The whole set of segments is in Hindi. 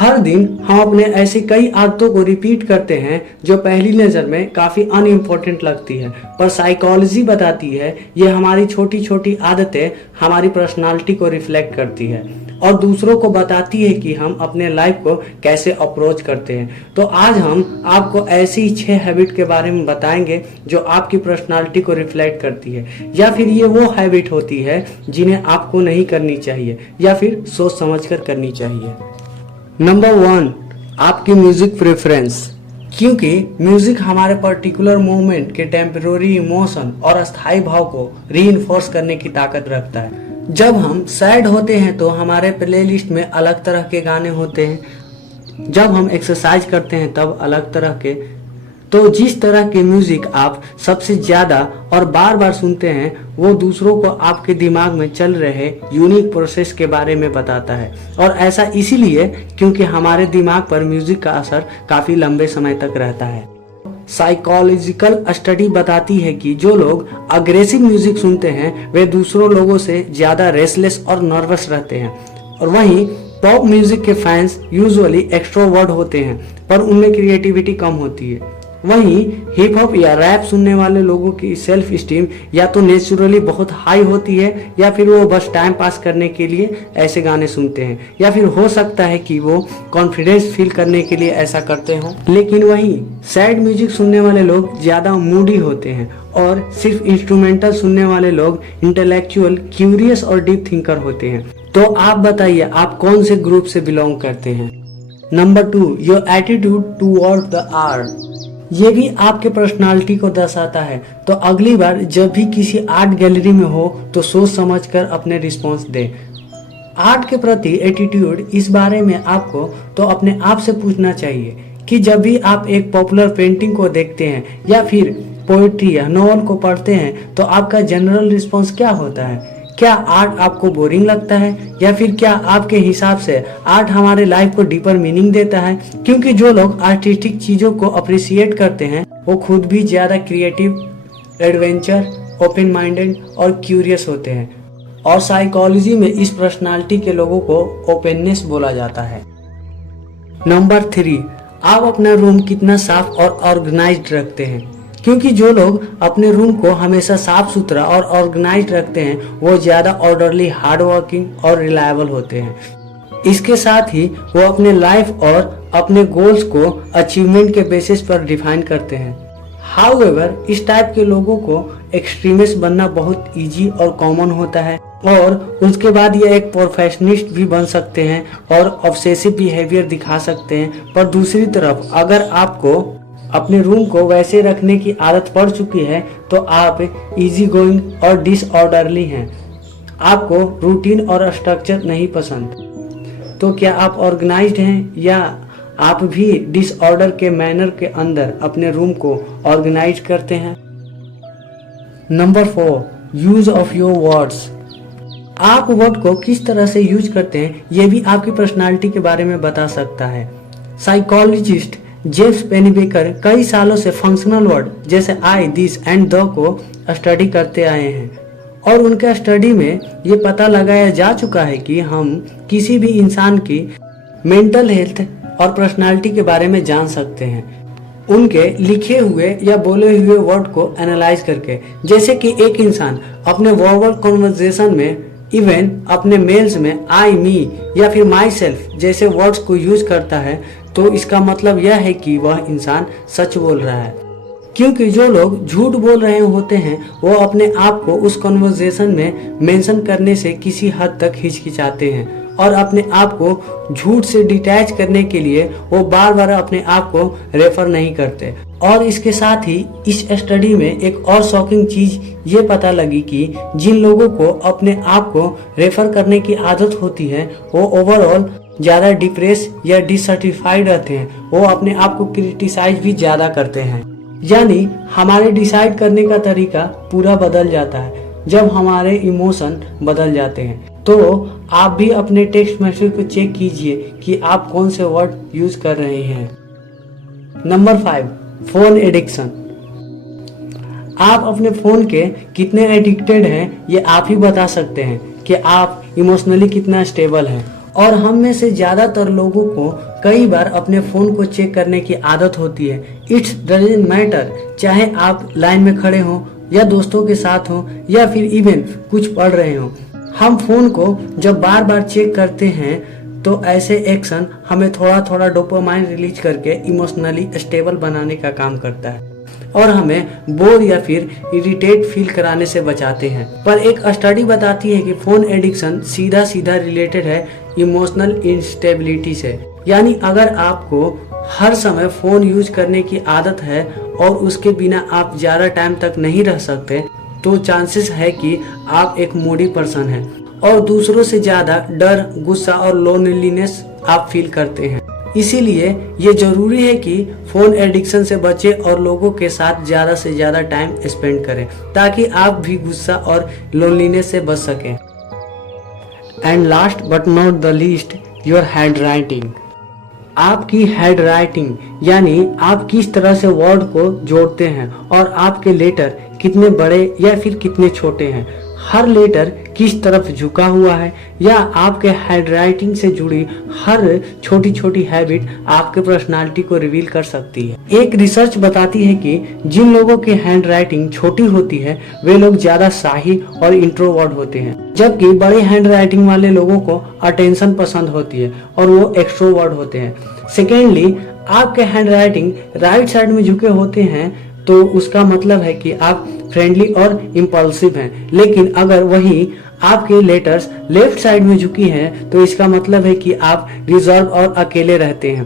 हर दिन हम अपने ऐसी कई आदतों को रिपीट करते हैं जो पहली नज़र में काफ़ी अनइम्पोर्टेंट लगती है, पर साइकोलॉजी बताती है ये हमारी छोटी छोटी आदतें हमारी पर्सनालिटी को रिफ्लेक्ट करती है और दूसरों को बताती है कि हम अपने लाइफ को कैसे अप्रोच करते हैं। तो आज हम आपको ऐसी 6 हैबिट के बारे में बताएंगे जो आपकी पर्सनालिटी को रिफ्लेक्ट करती है, या फिर ये वो हैबिट होती है जिन्हें आपको नहीं करनी चाहिए या फिर सोच समझकर करनी चाहिए। नंबर 1, आपकी म्यूजिक प्रेफरेंस। क्योंकि म्यूजिक हमारे पर्टिकुलर मोमेंट के टेम्पररी इमोशन और अस्थायी भाव को रीइंफोर्स करने की ताकत रखता है। जब हम सैड होते हैं तो हमारे प्लेलिस्ट में अलग तरह के गाने होते हैं, जब हम एक्सरसाइज करते हैं तब अलग तरह के। तो जिस तरह के म्यूजिक आप सबसे ज्यादा और बार बार सुनते हैं वो दूसरों को आपके दिमाग में चल रहे यूनिक प्रोसेस के बारे में बताता है, और ऐसा इसीलिए क्योंकि हमारे दिमाग पर म्यूजिक का असर काफी लंबे समय तक रहता है। साइकोलॉजिकल स्टडी बताती है कि जो लोग अग्रेसिव म्यूजिक सुनते हैं वे दूसरों लोगों से ज्यादा रेस्टलेस और नर्वस रहते हैं, और वहीं पॉप म्यूजिक के फैंस यूजुअली एक्सट्रोवर्ट होते हैं पर उनमें क्रिएटिविटी कम होती है। वहीं हिप हॉप या रैप सुनने वाले लोगों की सेल्फ स्टीम या तो नेचुरली बहुत हाई होती है, या फिर वो बस टाइम पास करने के लिए ऐसे गाने सुनते हैं, या फिर हो सकता है कि वो कॉन्फिडेंस फील करने के लिए ऐसा करते हों। लेकिन वहीं सैड म्यूजिक सुनने वाले लोग ज्यादा मूडी होते हैं, और सिर्फ इंस्ट्रूमेंटल सुनने वाले लोग इंटेलेक्चुअल, क्यूरियस और डीप थिंकर होते हैं। तो आप बताइए आप कौन से ग्रुप से बिलोंग करते हैं। Number 2, your attitude toward the art. ये भी आपके पर्सनालिटी को दर्शाता है। तो अगली बार जब भी किसी आर्ट गैलरी में हो तो सोच समझकर अपने रिस्पॉन्स दें। आर्ट के प्रति एटीट्यूड, इस बारे में आपको तो अपने आप से पूछना चाहिए कि जब भी आप एक पॉपुलर पेंटिंग को देखते हैं या फिर पोएट्री या नॉवल को पढ़ते हैं तो आपका जनरल रिस्पॉन्स क्या होता है। क्या आर्ट आपको बोरिंग लगता है, या फिर क्या आपके हिसाब से आर्ट हमारे लाइफ को डीपर मीनिंग देता है। क्योंकि जो लोग आर्टिस्टिक चीजों को अप्रिशिएट करते हैं वो खुद भी ज्यादा क्रिएटिव, एडवेंचर, ओपन माइंडेड और क्यूरियस होते हैं, और साइकोलॉजी में इस पर्सनालिटी के लोगों को ओपननेस बोला जाता है। नंबर 3, आप अपना रूम कितना साफ और ऑर्गेनाइज्ड रखते हैं। क्योंकि जो लोग अपने रूम को हमेशा साफ सुथरा और ऑर्गेनाइज्ड रखते हैं वो ज्यादा ऑर्डरली, हार्ड वर्किंग और रिलायबल होते हैं। इसके साथ ही वो अपने लाइफ और अपने गोल्स को अचीवमेंट के बेसिस पर डिफाइन करते हैं। हाउएवर, इस टाइप के लोगों को एक्सट्रीमिस्ट बनना बहुत इजी और कॉमन होता है, और उसके बाद ये एक परफेक्शनिस्ट भी बन सकते हैं और ऑब्सेसिव बिहेवियर दिखा सकते हैं। पर दूसरी तरफ अगर आपको अपने रूम को वैसे रखने की आदत पड़ चुकी है तो आप इजी गोइंग और डिसऑर्डरली हैं, आपको रूटीन और स्ट्रक्चर नहीं पसंद। तो क्या आप ऑर्गेनाइज्ड हैं, या आप भी डिसऑर्डर के मैनर के अंदर अपने रूम को ऑर्गेनाइज करते हैं। Number 4, use of your words. आप वर्ड को किस तरह से यूज करते हैं ये भी आपकी पर्सनालिटी के बारे में बता सकता है। साइकोलॉजिस्ट जेम्स पेनीबेकर कई सालों से फंक्शनल वर्ड जैसे आई, दिस एंड द को स्टडी करते आए हैं, और उनके स्टडी में ये पता लगाया जा चुका है कि हम किसी भी इंसान की मेंटल हेल्थ और पर्सनालिटी के बारे में जान सकते हैं उनके लिखे हुए या बोले हुए वर्ड को एनालाइज करके। जैसे कि एक इंसान अपने वर्बल कन्वर्सेशन में, इवन अपने मेल्स में आई, मी या फिर माई सेल्फ जैसे वर्ड्स को यूज करता है तो इसका मतलब यह है कि वह इंसान सच बोल रहा है। क्योंकि जो लोग झूठ बोल रहे होते हैं वो अपने आप को उस कन्वर्सेशन में मेंशन करने से किसी हद तक हिचकिचाते हैं, और अपने आप को झूठ से डिटैच करने के लिए वो बार बार अपने आप को रेफर नहीं करते। और इसके साथ ही इस स्टडी में एक और शॉकिंग चीज ये पता लगी कि जिन लोगों को अपने आप को रेफर करने की आदत होती है वो ओवरऑल ज्यादा डिप्रेस या डिससेटिस्फाइड रहते हैं, वो अपने आप को क्रिटिसाइज भी ज्यादा करते हैं। यानी हमारे डिसाइड करने का तरीका पूरा बदल जाता है जब हमारे इमोशन बदल जाते हैं। तो आप भी अपने टेक्स्ट मैसेज को चेक कीजिए कि आप कौन से वर्ड यूज कर रहे हैं। Number 5, phone addiction. आप अपने फोन के कितने एडिक्टेड हैं ये आप ही बता सकते हैं कि आप इमोशनली कितना स्टेबल हैं। और हम में से ज्यादातर लोगों को कई बार अपने फ़ोन को चेक करने की आदत होती है। इट्स डजंट मैटर, चाहे आप लाइन में खड़े हों या दोस्तों के साथ हों या फिर इवन कुछ पढ़ रहे हों। हम फ़ोन को जब बार बार चेक करते हैं तो ऐसे एक्शन हमें थोड़ा थोड़ा डोपामाइन रिलीज करके इमोशनली स्टेबल बनाने का काम करता है और हमें बोर या फिर इरिटेट फील कराने से बचाते हैं। पर एक स्टडी बताती है कि फ़ोन एडिक्शन सीधा सीधा रिलेटेड है इमोशनल इंस्टेबिलिटी से। यानी अगर आपको हर समय फ़ोन यूज करने की आदत है और उसके बिना आप ज़्यादा टाइम तक नहीं रह सकते, तो चांसेस है कि आप एक मूडी पर्सन हैं और दूसरों से ज़्यादा डर, गुस्सा और लोनलीनेस आप फील करते हैं। इसीलिए ये जरूरी है कि फ़ोन एडिक्शन से बचें और लोगों के साथ ज़्यादा से ज़्यादा टाइम स्पेंड करें ताकि आप भी गुस्सा और लोनलीनेस से बच सकें। And last but not the least, your hand writing. आपकी हैंड राइटिंग यानी आप किस तरह से वर्ड को जोड़ते हैं और आपके लेटर कितने बड़े या फिर कितने छोटे हैं, हर लेटर किस तरफ झुका हुआ है या आपके हैंडराइटिंग से जुड़ी हर छोटी छोटी हैबिट आपके पर्सनालिटी को रिवील कर सकती है। एक रिसर्च बताती है कि जिन लोगों की हैंडराइटिंग छोटी होती है वे लोग ज्यादा शाही और इंट्रोवर्ट होते हैं, जबकि बड़े हैंडराइटिंग वाले लोगों को अटेंशन पसंद होती है और वो एक्सट्रोवर्ट होते हैं। सेकेंडली, आपके हैंडराइटिंग राइट साइड में झुके होते हैं तो उसका मतलब है कि आप फ्रेंडली और इम्पल्सिव हैं, लेकिन अगर वही आपके लेटर्स लेफ्ट साइड में झुकी हैं तो इसका मतलब है कि आप रिजर्व और अकेले रहते हैं।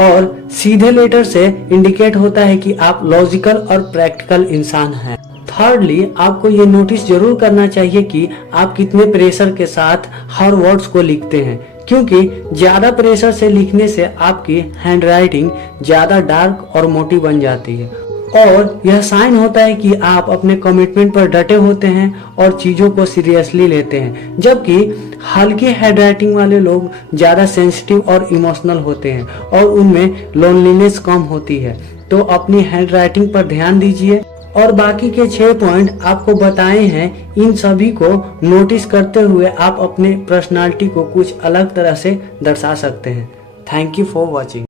और सीधे लेटर से इंडिकेट होता है कि आप लॉजिकल और प्रैक्टिकल इंसान हैं। थर्डली, आपको ये नोटिस जरूर करना चाहिए कि आप कितने प्रेशर के साथ हर वर्ड्स को लिखते हैं, क्योंकि ज्यादा प्रेशर से लिखने से आपकी हैंडराइटिंग ज्यादा डार्क और मोटी बन जाती है और यह साइन होता है कि आप अपने कमिटमेंट पर डटे होते हैं और चीजों को सीरियसली लेते हैं, जबकि हल्की हैंडराइटिंग वाले लोग ज्यादा सेंसिटिव और इमोशनल होते हैं और उनमें लोनलीनेस कम होती है। तो अपनी हैंडराइटिंग पर ध्यान दीजिए और बाकी के 6 पॉइंट आपको बताए हैं, इन सभी को नोटिस करते हुए आप अपने पर्सनालिटी को कुछ अलग तरह से दर्शा सकते हैं। Thank you for watching.